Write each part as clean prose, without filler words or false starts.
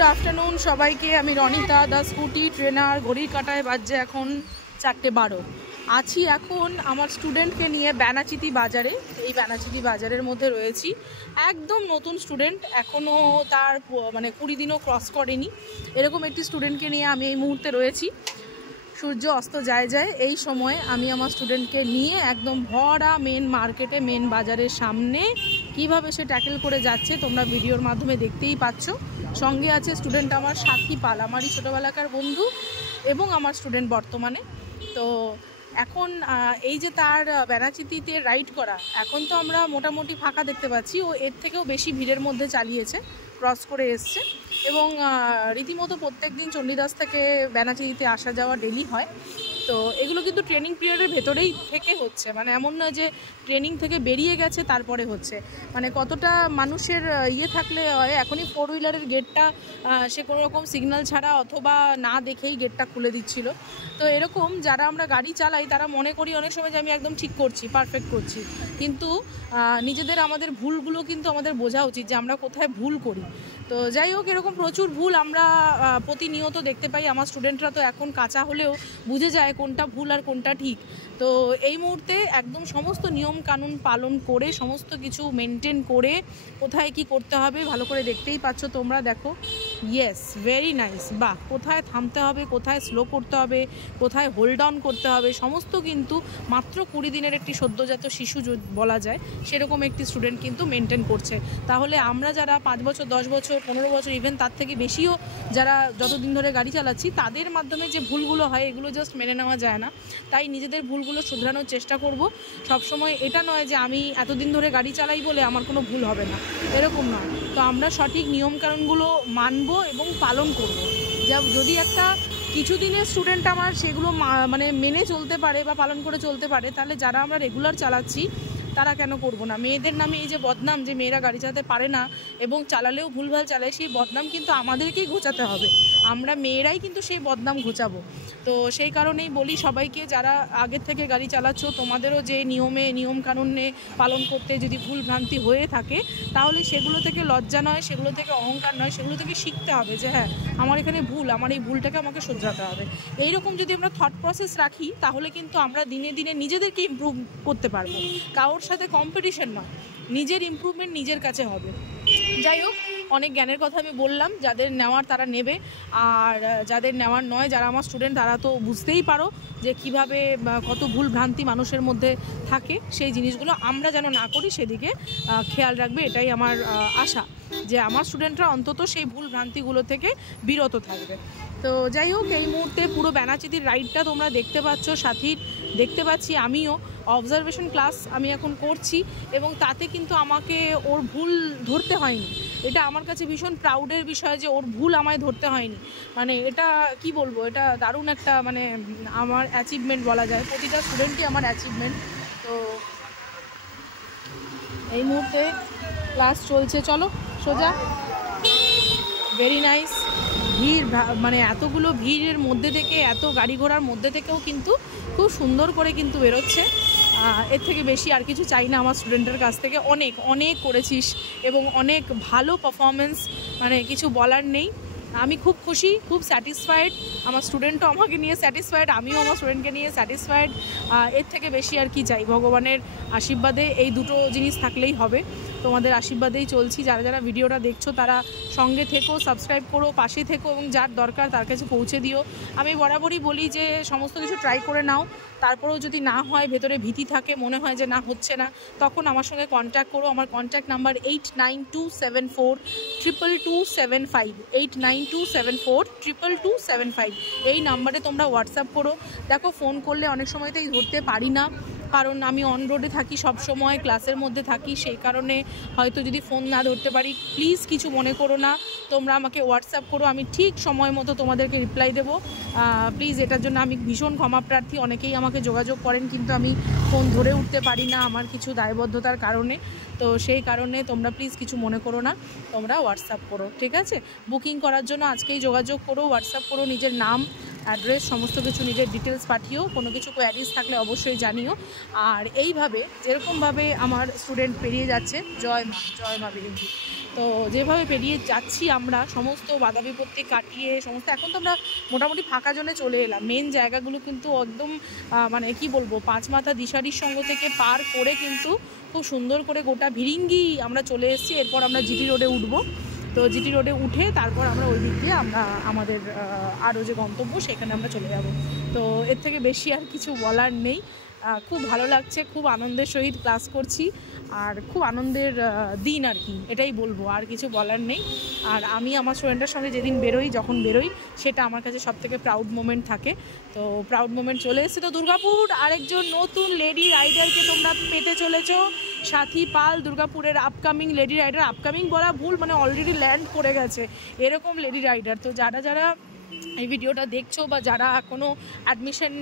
Good afternoon सबाइके आमी रनिता दा scooty ट्रेनार घड़िर काटाय बाजছে এখন 4:12 আছি এখন আমার স্টুডেন্টকে নিয়ে ব্যানাচিতি বাজারে। এই ব্যানাচিতি বাজারের মধ্যে রয়েছি, একদম নতুন স্টুডেন্ট, এখনও তার মানে 20 দিনও ক্রস করেনি, এরকম একটি স্টুডেন্টকে নিয়ে আমি এই মুহূর্তে রয়েছি। সূর্য অস্ত যায় এই সময় আমি আমার স্টুডেন্টকে নিয়ে একদম ভরা মেন মার্কেটে, মেন বাজারের সামনে কিভাবে সে ট্যাকেল করে যাচ্ছে তোমরা ভিডিওর মাধ্যমে দেখতেই পাচ্ছ। সঙ্গে আছে স্টুডেন্ট আমার সাথী পাল, আমারই ছোটোবেলাকার বন্ধু এবং আমার স্টুডেন্ট বর্তমানে। তো এখন এই যে তার ব্যানাচিতিতে রাইড করা, এখন তো আমরা মোটামুটি ফাঁকা দেখতে পাচ্ছি, ও এর থেকেও বেশি ভিড়ের মধ্যে চালিয়েছে, ক্রস করে এসছে এবং রীতিমতো প্রত্যেক দিন চণ্ডীদাস থেকে ব্যানাচিতিতে আসা যাওয়া ডেলি হয়। তো এগুলো কিন্তু ট্রেনিং পিরিয়ডের ভেতরেই থেকে হচ্ছে, মানে এমন নয় যে ট্রেনিং থেকে বেরিয়ে গেছে তারপরে হচ্ছে। মানে কতটা মানুষের থাকলে হয়, এখনই 4 হুইলারের গেটটা সে কোনো রকম সিগন্যাল ছাড়া অথবা না দেখেই গেটটা খুলে দিচ্ছিল। তো এরকম যারা আমরা গাড়ি চালাই তারা মনে করি অনেক সময় যে আমি একদম ঠিক করছি, পারফেক্ট করছি, কিন্তু নিজেদের আমাদের ভুলগুলো কিন্তু আমাদের বোঝা উচিত যে আমরা কোথায় ভুল করি। তো যাই হোক, এরকম প্রচুর ভুল আমরা প্রতিনিয়ত দেখতে পাই। আমার স্টুডেন্টরা তো এখন কাঁচা হলেও বুঝে যায় কোনটা ভুল আর কোনটা ঠিক। তো এই মুহূর্তে একদম সমস্ত নিয়ম কানুন পালন করে, সমস্ত কিছু মেনটেন করে কোথায় কি করতে হবে ভালো করে দেখতেই পাচ্ছ তোমরা, দেখো। Yes, very nice. বাহ, কোথায় থামতে হবে, কোথায় স্লো করতে হবে, কোথায় হোল্ড অন করতে হবে, সমস্ত কিন্তু মাত্র 20 দিনের একটি সদ্যজাত শিশু বলা যায় সেরকম একটি স্টুডেন্ট কিন্তু মেনটেন করছে। তাহলে আমরা যারা 5 বছর 10 বছর 15 বছর ইভেন তার থেকে বেশিও যারা যতদিন ধরে গাড়ি চালাচ্ছি, তাদের মাধ্যমে যে ভুলগুলো হয় এগুলো জাস্ট মেনে নেওয়া যায় না। তাই নিজেদের ভুলগুলো শুধরানোর চেষ্টা করব। সবসময় এটা নয় যে আমি এতদিন ধরে গাড়ি চালাই বলে আমার কোনো ভুল হবে না, এরকম নয়। তো আমরা সঠিক নিয়মকানুনগুলো মানব এবং পালন করব। যদি একটা কিছুদিনের স্টুডেন্ট আমার সেগুলো মানে মেনে চলতে পারে বা পালন করে চলতে পারে, তাহলে যারা আমরা রেগুলার চালাচ্ছি তারা কেন করব না। মেয়েদের নামে এই যে বদনাম যে মেয়েরা গাড়ি চালাতে পারে না এবং চালালেও ভুলভাল চালায়, সেই বদনাম কিন্তু আমাদেরকেই ঘোচাতে হবে, আমরা মেয়েরাই কিন্তু সেই বদনাম ঘোচাবো। তো সেই কারণেই বলি সবাইকে, যারা আগের থেকে গাড়ি চালাচ্ছ, তোমাদেরও যে নিয়ম কানুনে পালন করতে যদি ভুল ভ্রান্তি হয়ে থাকে, তাহলে সেগুলো থেকে লজ্জা নয়, সেগুলো থেকে অহংকার নয়, সেগুলো থেকে শিখতে হবে যে হ্যাঁ আমার এখানে ভুল, আমার এই ভুলটাকে আমাকে শুধরাতে হবে। এইরকম যদি আমরা থট প্রসেস রাখি, তাহলে কিন্তু আমরা দিনে দিনে নিজেদেরকে ইমপ্রুভ করতে পারবো। কারোর সাথে কম্পিটিশন নয়, নিজের ইমপ্রুভমেন্ট নিজের কাছে হবে। যাই হোক, অনেক জ্ঞানের কথা আমি বললাম, যাদের নেওয়ার তারা নেবে, আর যাদের নেওয়ার নয়, যারা আমার স্টুডেন্ট তারা তো বুঝতেই পারো যে কিভাবে কত ভুল ভ্রান্তি মানুষের মধ্যে থাকে। সেই জিনিসগুলো আমরা যেন না করি সেদিকে খেয়াল রাখবে, এটাই আমার আশা যে আমার স্টুডেন্টরা অন্তত সেই ভুল ভ্রান্তিগুলো থেকে বিরত থাকবে। তো যাই হোক, এই মুহূর্তে পুরো ব্যানাচিতির রাইডটা তোমরা দেখতে পাচ্ছ, সাথীর দেখতে পাচ্ছি, আমিও অবজারভেশন ক্লাস আমি এখন করছি এবং তাতে কিন্তু আমাকে ওর ভুল ধরতে হয়নি। এটা আমার কাছে ভীষণ প্রাউডের বিষয় যে ওর ভুল আমায় ধরতে হয়নি। মানে এটা কি বলবো, এটা দারুণ একটা মানে আমার অ্যাচিভমেন্ট বলা যায়, প্রতিটা স্টুডেন্টই আমার অ্যাচিভমেন্ট। তো এই মুহূর্তে ক্লাস চলছে, চলো সোজা। Very nice. ভিড়, মানে এতগুলো ভিড়ের মধ্যে থেকে, এত গাড়ি ঘোড়ার মধ্যে থেকেও কিন্তু খুব সুন্দর করে কিন্তু বেরোচ্ছে। এর থেকে বেশি আর কিছু চাই না আমার স্টুডেন্টের কাছ থেকে। অনেক অনেক করেছিস এবং অনেক ভালো পারফরমেন্স, মানে কিছু বলার নেই। আমি খুব খুশি, খুব স্যাটিসফাইড, আমার স্টুডেন্টও আমাকে নিয়ে স্যাটিসফাইড, আমিও আমার স্টুডেন্টকে নিয়ে স্যাটিসফাইড। এর থেকে বেশি আর কি চাই? ভগবানের আশীর্বাদে এই দুটো জিনিস থাকলেই হবে। তোমাদের আশীর্বাদেই চলছি। যারা যারা ভিডিওটা দেখছো তারা সঙ্গে থেকো, সাবস্ক্রাইব করো, পাশে থেকো এবং যার দরকার তার কাছে পৌঁছে দিও। আমি বরাবরই বলি যে সমস্ত কিছু ট্রাই করে নাও, তারপরেও যদি না হয়, ভেতরে ভীতি থাকে, মনে হয় যে না হচ্ছে না, তখন আমার সঙ্গে কন্ট্যাক্ট করো। আমার কন্ট্যাক্ট নাম্বার 8927422275, 8927422275। এই নাম্বারে তোমরা হোয়াটসঅ্যাপ করো। দেখো, ফোন করলে অনেক সময়তেই ধরতে পারি না, কারণ আমি অন রোডে থাকি, সব সময় ক্লাসের মধ্যে থাকি, সেই কারণে হয়তো যদি ফোন না ধরতে পারি, প্লিজ কিছু মনে করো না, তোমরা আমাকে হোয়াটসঅ্যাপ করো, আমি ঠিক সময় মতো তোমাদেরকে রিপ্লাই দেবো। প্লিজ, এটার জন্য আমি ভীষণ ক্ষমা প্রার্থী। অনেকেই আমাকে যোগাযোগ করেন কিন্তু আমি ফোন ধরে উঠতে পারি না আমার কিছু দায়বদ্ধতার কারণে। তো সেই কারণে তোমরা প্লিজ কিছু মনে করো না, তোমরা হোয়াটসঅ্যাপ করো, ঠিক আছে? বুকিং করার জন্য আজকেই যোগাযোগ করো, হোয়াটসঅ্যাপ করো, নিজের নাম, অ্যাড্রেস, সমস্ত কিছু নিজের ডিটেলস পাঠিও। কোনো কিছু কোয়ারিজ থাকলে অবশ্যই জানিও। আর এইভাবে যেরকমভাবে আমার স্টুডেন্ট পেরিয়ে যাচ্ছে, জয় মা, জয় মা বিরুদ্ধী। তো যেভাবে পেরিয়ে যাচ্ছি আমরা সমস্ত বাধা বিপত্তি কাটিয়ে সমস্ত, এখন তো আমরা মোটামুটি ফাঁকা জোনে চলে এলাম। মেন জায়গাগুলো কিন্তু একদম মানে কি বলবো, পাঁচ মাথা দিশারির সঙ্গ থেকে পার করে কিন্তু খুব সুন্দর করে গোটা ভিরিঙ্গি আমরা চলে এসেছি। এরপর আমরা জিটি রোডে উঠবো। তো জিটি রোডে উঠে তারপর আমরা ওই দিক দিয়ে আমরা আমাদের আরও যে গন্তব্য সেখানে আমরা চলে যাব। তো এর থেকে বেশি আর কিছু বলার নেই। খুব ভালো লাগছে, খুব আনন্দের সহিত ক্লাস করছি, আর খুব আনন্দের দিন আর কি, এটাই বলবো, আর কিছু বলার নেই। আর আমি আমার স্টুডেন্টের সঙ্গে যেদিন যখন বেরোই সেটা আমার কাছে সবথেকে প্রাউড মোমেন্ট থাকে। তো প্রাউড মোমেন্ট চলে এসেছে। তো দুর্গাপুর আরেকজন নতুন লেডি রাইডারকে তোমরা পেতে চলেছো, সাথী পাল, দুর্গাপুরের আপকামিং লেডি রাইডার। আপকামিং বলা ভুল, মানে অলরেডি ল্যান্ড করে গেছে এরকম লেডি রাইডার। তো যারা এই ভিডিওটা দেখছো বা যারা এখনও অ্যাডমিশন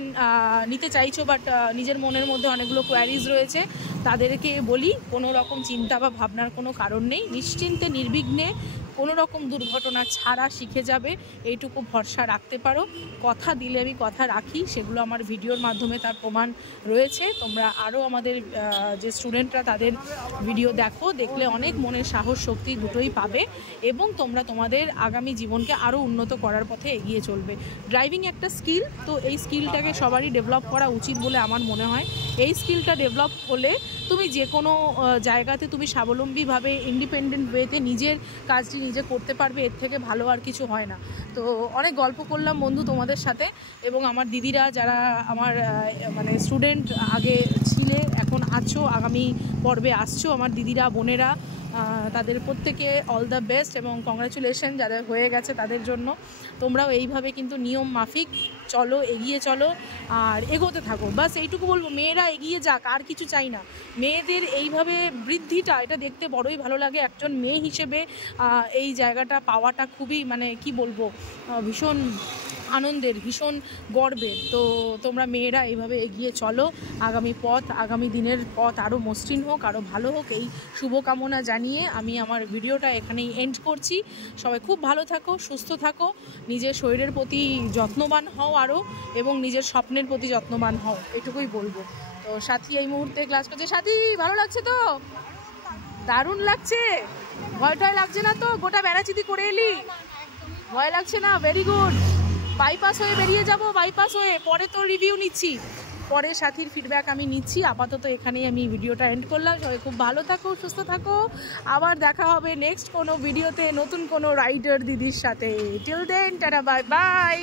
নিতে চাইছো বাট নিজের মনের মধ্যে অনেকগুলো কোয়ারিজ রয়েছে, তাদেরকে বলি কোনো রকম চিন্তা বা ভাবনার কোনো কারণ নেই। নিশ্চিন্তে নির্বিঘ্নে কোনো রকম দুর্ঘটনা ছাড়া শিখে যাবে, এইটুকু ভরসা রাখতে পারো। কথা দিলে আমি কথা রাখি, সেগুলো আমার ভিডিওর মাধ্যমে তার প্রমাণ রয়েছে। তোমরা আরও আমাদের যে স্টুডেন্টরা তাদের ভিডিও দেখলে অনেক মনের সাহস শক্তি দুটোই পাবে, এবং তোমরা তোমাদের আগামী জীবনকে আরও উন্নত করার পথে এগিয়ে চলবে। ড্রাইভিং একটা স্কিল, তো এই স্কিলটাকে সবারই ডেভেলপ করা উচিত বলে আমার মনে হয়। এই স্কিলটা ডেভেলপ হলে তুমি যে কোনো জায়গাতে তুমি স্বাবলম্বীভাবে ইন্ডিপেন্ডেন্ট ওয়েতে নিজের কাজটি নিজে করতে পারবে, এর থেকে ভালো আর কিছু হয় না। তো অনেক গল্প করলাম বন্ধু তোমাদের সাথে, এবং আমার দিদিরা যারা আমার মানে স্টুডেন্ট আগে ছিলে, এখন আছো, আগামী পর্বে আসছো, আমার দিদিরা বোনেরা, তাদের প্রত্যেকে অল দ্য বেস্ট এবং কংগ্রাচুলেশন যাদের হয়ে গেছে তাদের জন্য। তোমরাও এইভাবে কিন্তু নিয়ম মাফিক চলো, এগিয়ে চলো আর এগোতে থাকো, বাস এইটুকু বলবো। মেয়েরা এগিয়ে যাক, আর কিছু চাই না। মেয়েদের এইভাবে বৃদ্ধিটা, এটা দেখতে বড়ই ভালো লাগে। একজন মেয়ে হিসেবে এই জায়গাটা পাওয়াটা খুবই মানে কি বলবো, ভীষণ আনন্দের, ভীষণ গর্বের। তো তোমরা মেয়েরা এইভাবে এগিয়ে চলো, আগামী দিনের পথ আরও মসৃণ হোক, আরও ভালো হোক, এই শুভকামনা জানিয়ে আমি আমার ভিডিওটা এখানেই এন্ড করছি। সবাই খুব ভালো থাকো, সুস্থ থাকো, নিজের শরীরের প্রতি যত্নবান হও আরও, এবং নিজের স্বপ্নের প্রতি যত্নবান হও, এটুকুই বলবো। তো সাথী এই মুহূর্তে ক্লাস করছে। সাথী ভালো লাগছে তো? দারুণ লাগছে, ভয় টয় লাগছে না তো? গোটা বেড়াচিতি করে এলি, ভয় লাগছে না? Very good. বাইপাস হয়ে বেরিয়ে যাব, বাইপাস হয়ে পরে তো রিভিউ নিচ্ছি, পরে সাথীর ফিডব্যাক আমি নিচ্ছি। আপাতত এখানেই আমি ভিডিওটা এন্ড করলাম। সবাই খুব ভালো থাকো, সুস্থ থাকো, আবার দেখা হবে নেক্সট কোনো ভিডিওতে নতুন কোনো রাইডার দিদির সাথে। Till then tata, bye by.